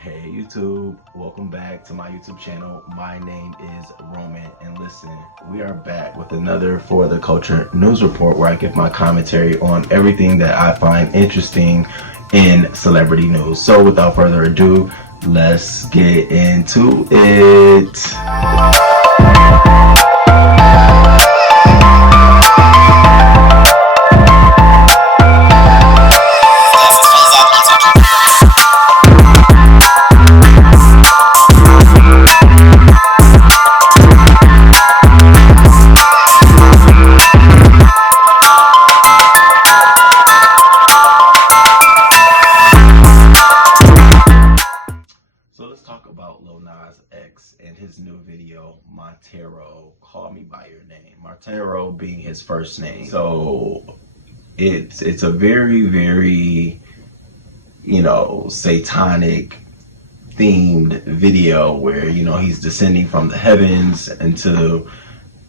Hey YouTube, welcome back to my YouTube channel. My name is Roman, and listen, we are back with another For the Culture news report where I give my commentary on everything that I find interesting in celebrity news. So without further ado, let's get into it. So let's talk about Lil Nas X and his new video, Montero, Call Me By Your Name. Montero being his first name. So it's a very, satanic themed video where, he's descending from the heavens into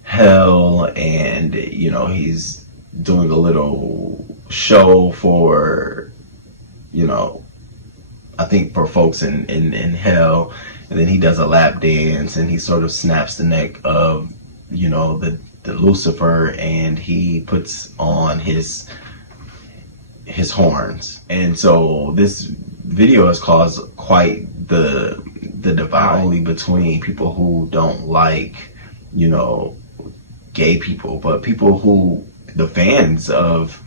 hell, and, he's doing a little show for, I think for folks in hell, and then he does a lap dance and he sort of snaps the neck of, the Lucifer, and he puts on his horns. And so this video has caused quite the divide, only between people who don't like, gay people, but people who, the fans of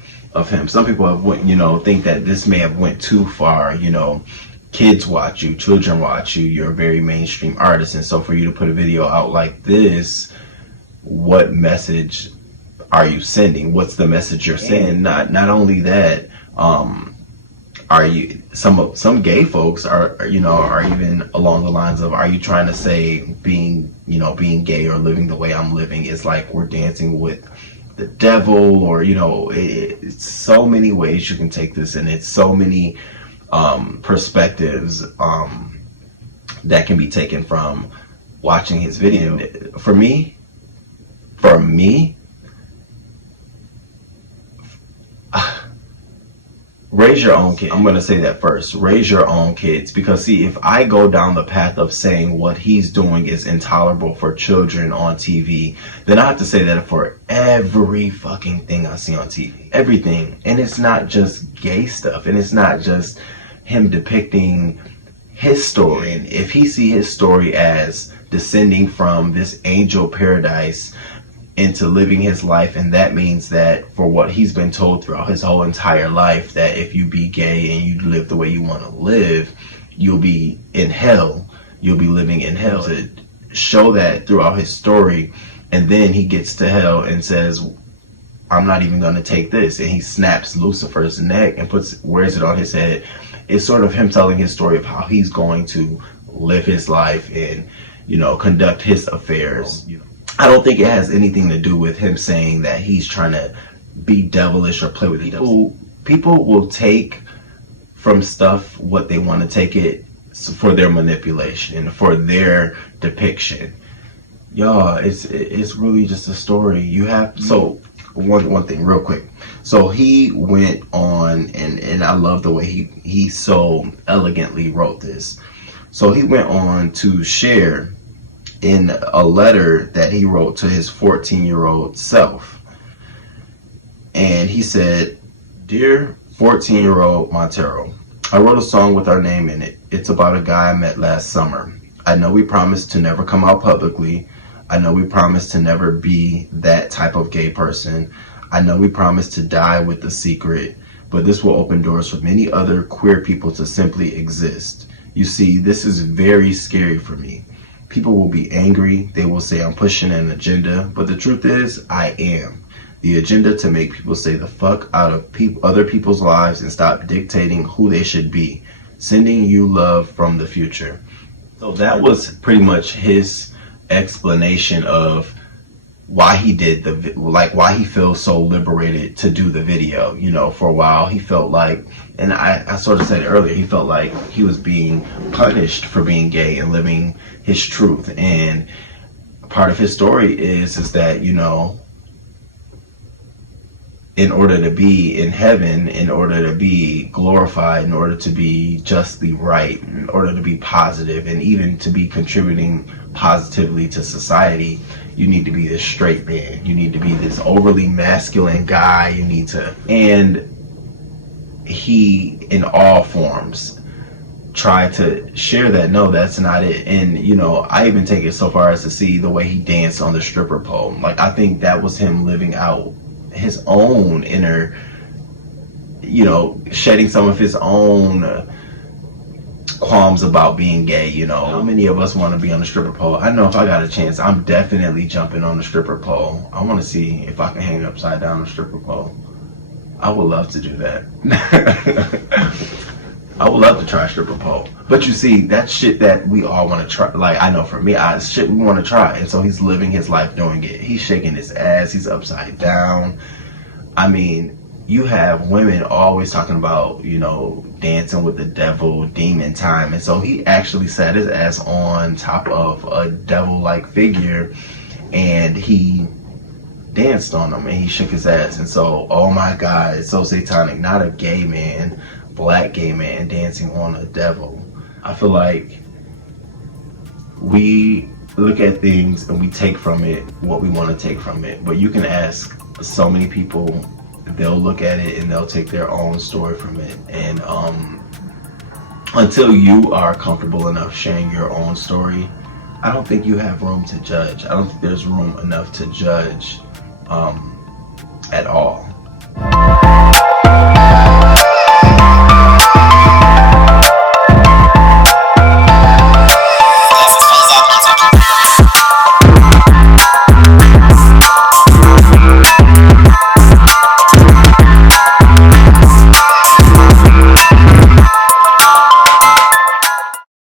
him. Some people have went, think that this may have went too far. Kids watch you, children watch you, you're a very mainstream artist, and so for you to put a video out like this, what message are you sending? What's the message you're sending? Not only that, are you, some gay folks are even along the lines of, are you trying to say being gay or living the way I'm living is like we're dancing with the devil, or it's so many ways you can take this, and it's so many perspectives that can be taken from watching his video. For me, raise your own kids. I'm going to say that first. Raise your own kids. Because see, if I go down the path of saying what he's doing is intolerable for children on TV, then I have to say that for every fucking thing I see on TV. Everything. And it's not just gay stuff. And it's not just him depicting his story. And if he see his story as descending from this angel paradise into living his life, and that means that for what he's been told throughout his whole entire life, that if you be gay and you live the way you want to live, you'll be in hell, you'll be living in hell. To show that throughout his story, and then he gets to hell and says, I'm not even going to take this, and he snaps Lucifer's neck and wears it on his head. It's sort of him telling his story of how he's going to live his life and conduct his affairs. I don't think it has anything to do with him saying that he's trying to be devilish or play with people. People will take from stuff what they want to take it for their manipulation, for their depiction. Y'all, it's really just a story. You have so one thing real quick. So he went on, and I love the way he so elegantly wrote this. So he went on to share in a letter that he wrote to his 14-year-old self. And he said, Dear 14-year-old Montero, I wrote a song with our name in it. It's about a guy I met last summer. I know we promised to never come out publicly. I know we promised to never be that type of gay person. I know we promised to die with the secret, but this will open doors for many other queer people to simply exist. You see, this is very scary for me. People will be angry. They will say I'm pushing an agenda, but the truth is I am. The agenda to make people say the fuck out of other people's lives and stop dictating who they should be. Sending you love from the future. So that was pretty much his explanation of why he did why he feels so liberated to do the video. For a while he felt like, and I sort of said earlier, he felt like he was being punished for being gay and living his truth. And part of his story is that in order to be in heaven, in order to be glorified, in order to be justly right, in order to be positive, and even to be contributing positively to society, you need to be this straight man. You need to be this overly masculine guy. You need to, and he, in all forms, try to share that. No, that's not it. And you know, I even take it so far as to see the way he danced on the stripper pole. Like, I think that was him living out his own inner, you know, shedding some of his own qualms about being gay. You know, how many of us want to be on the stripper pole? I know if I got a chance, I'm definitely jumping on the stripper pole. I want to see if I can hang upside down on the stripper pole. I would love to do that. I would love to try stripper pole. But you see, that's shit that we all want to try. Like, I know for me, it's shit we want to try. And so he's living his life doing it. He's shaking his ass. He's upside down. I mean, you have women always talking about, you know, dancing with the devil, demon time. And so he actually sat his ass on top of a devil-like figure, and he danced on him, and he shook his ass. And so, oh my God, it's so satanic. Not a gay man, black gay man dancing on a devil. I feel like we look at things and we take from it what we want to take from it. But you can ask so many people, they'll look at it and they'll take their own story from it. And until you are comfortable enough sharing your own story, I don't think you have room to judge. I don't think there's room enough to judge at all.